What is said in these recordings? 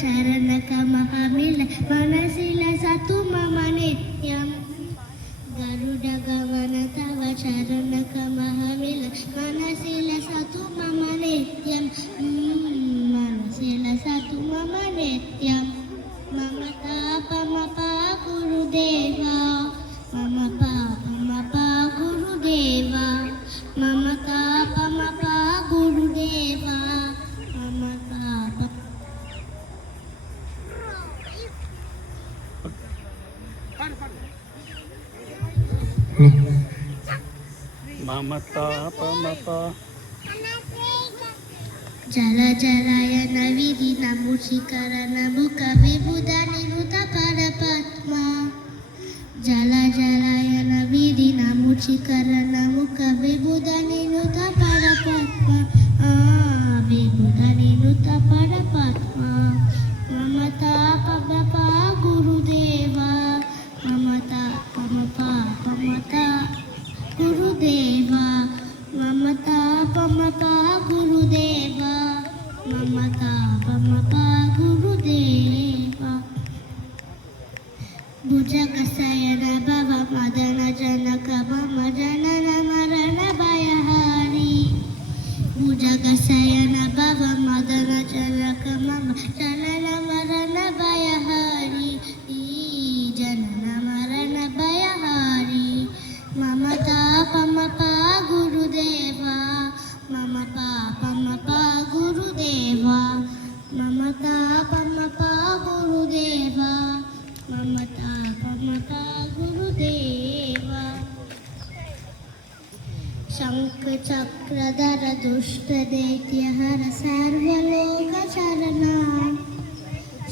ചരണകമഹമില മനസ്സിലെ സത്തു മമ നിത്യം ഗരുഡഗമന തവ ചരണകമഹമില മനസ്സിലെ സത്തു മമ നിത്യം മനസ്സിലെ സത്തു മമ നിത്യം മമ താപമപ ഗുരുദേവ മമ പാപമപ ഗുരുദേവ മമ താപമപ ഗുരുദേവ മമ താപ മമ താപമപ ജല ജലയന വിധി നമുഷികരന മുഖ വിബുധ നിരുത പരപത്മ ജല ജലയന വിധി നമുഷികരന മുഖ വിബുധ നിരുത പരപത്മ വിബുധ നിരുത പരപത്മ മമ താപമപ ഗുരുദേവ മമ താപമപ മമ ഗുരുദേവ മമ താപമപ ഗുരുദേവ മമ താപമപ ഗുരുദേവ ഭുജഗശയന ഭവ മദന ജനക മമ ജനന മരണ ഭയഹാരി ഭുജഗശയന ഭവ മദന ജനക മമ ജനന മരണ ഭയഹാരി ജനന മരണ ഭയഹാരി മമ താപമപ ഗുരുദേവ മമ പാപമപ ഗുരുദേവ മമ താപമപ ഗുരുദേവ മമ താപമപ ഗുരുദേവ ശംഖ ചക്രധര ദുഷ്ടദൈത്യഹര സർവലോക ശരണ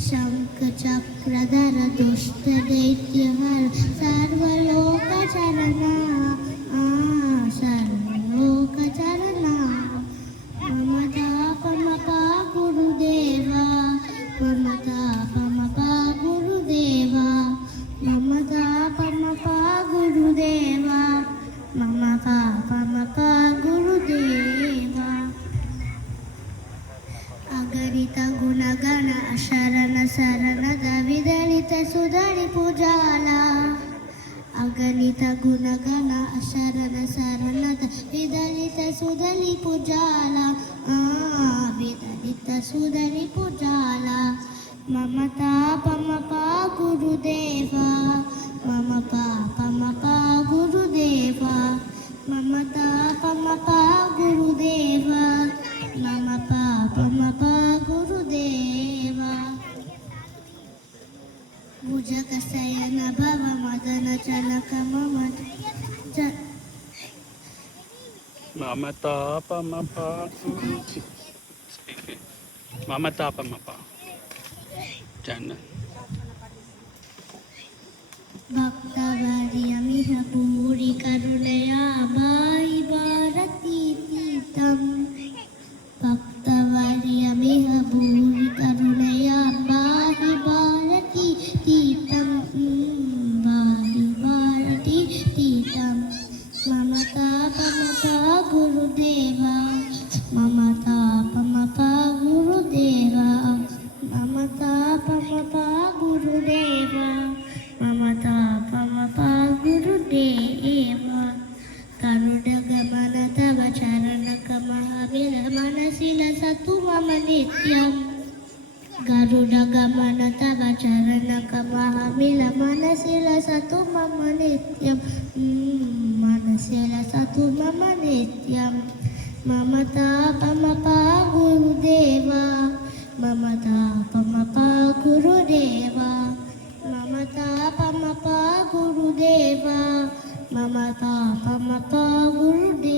ശംഖ ചക്രധര ദുഷ്ടദൈത്യഹര സർവലോക ശരണ സർവലോക ശരണ മമ താപമപ ഗുരുദേവ മമ താപമപ ഗുരുദേവ മമ താപമപ ഗുരുദേവ മമ പാപമപ ഗുരുദേവ അഗണിത ഗുണഗണ അശരണ ശരണದ ವಿದಲಿತ ಸುಧರಿ ಪೂಜಾಲ ಅಗಣಿತ ಗುಣಗಣ ಅಶರಣ ಶರಣದ ವಿದಲಿತ ಸುಧಲಿ ಪೂಜಾಲ ವಿದಲಿತ ಸುಧರಿ ಪೂಜಾಲ ಮಮ ತಾಪಮಪ ಗುರುದೇವ ಮಮ ಪಾಪಮಪ ಗುರುದೇವ ಮಮ ತಾಪಮಪ ಗುರುದೇವ ಮಮ ಪಾಪಮಪ ಗುರುದೇವ ಭುಜಗಶಯನ ಭವ ಮದನ ಜನಕ ಮಮ മമ താപമപ മമ താപമപ ജന ഭക്തവാര്യമിഹ ഭൂരി കരുണയാ ഭായി ഭാരതി തീതം ഭക്തവാര്യമിഹ ഭൂരി കരുണയാ ഭായി ഭാരതി തീതം ഭായി ഭാരതി തീതം മമ താപമപ ഗുരുദേവ മമ താപമപ ഗുരുദേവ മമ താപമപ ഗുരുദേവ മമ താപമപ ഗുരുദേവ കരുണഗമന തവ ചരണകമഹമില മനസ്സില സത്തു മമ നിത്യം ഗരുഡഗമന തവ ചരണകമഹമില മനസ്സില സത്തു മമ നിത്യം മനസ്സില സത്തു മമ നിത്യം മമ താപമപ ഗുരുദേവ മമ താപമപ ഗുരുദേവ മമ താപമപ ഗുരുദേവ മമ താപമപ ഗുരുദേവ